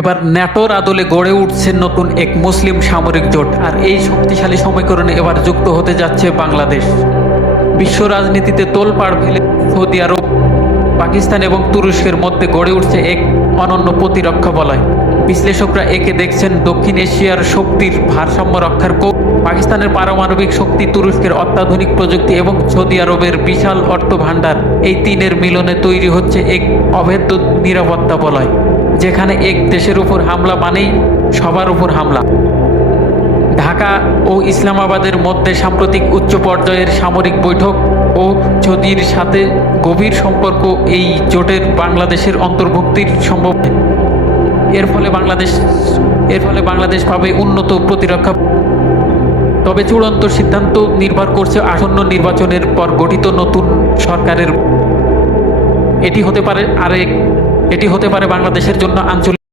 এবার ন্যাটোর আদলে গড়ে উঠছে নতুন এক মুসলিম সামরিক জোট, আর এই শক্তিশালী সমীকরণে এবার যুক্ত হতে যাচ্ছে বাংলাদেশ। বিশ্ব রাজনীতিতে তোলপাড় ফেলে সৌদি আরব, পাকিস্তান এবং তুরস্কের মধ্যে গড়ে উঠছে এক অনন্য প্রতিরক্ষা বলয়। বিশ্লেষকরা একে দেখছেন দক্ষিণ এশিয়ার শক্তির ভারসাম্য রক্ষার কৌশল। পাকিস্তানের পারমাণবিক শক্তি, তুরস্কের অত্যাধুনিক প্রযুক্তি এবং সৌদি আরবের বিশাল অর্থ ভাণ্ডার, এই তিনের মিলনে তৈরি হচ্ছে এক অভেদ্য নিরাপত্তা বলয়, যেখানে এক দেশের উপর হামলা মানেই সবার উপর হামলা। ঢাকা ও ইসলামাবাদের মধ্যে সাম্প্রতিক উচ্চ পর্যায়ের সামরিক বৈঠক ও সৌদির সাথে গভীর সম্পর্ক এই জোটের বাংলাদেশের অন্তর্ভুক্তির সম্ভব। এর ফলে বাংলাদেশ পাবে উন্নত প্রতিরক্ষা। তবে চূড়ান্ত সিদ্ধান্ত নির্ভর করছে আসন্ন নির্বাচনের পর গঠিত নতুন সরকারের। এটি হতে পারে বাংলাদেশের জন্য আঞ্চলিক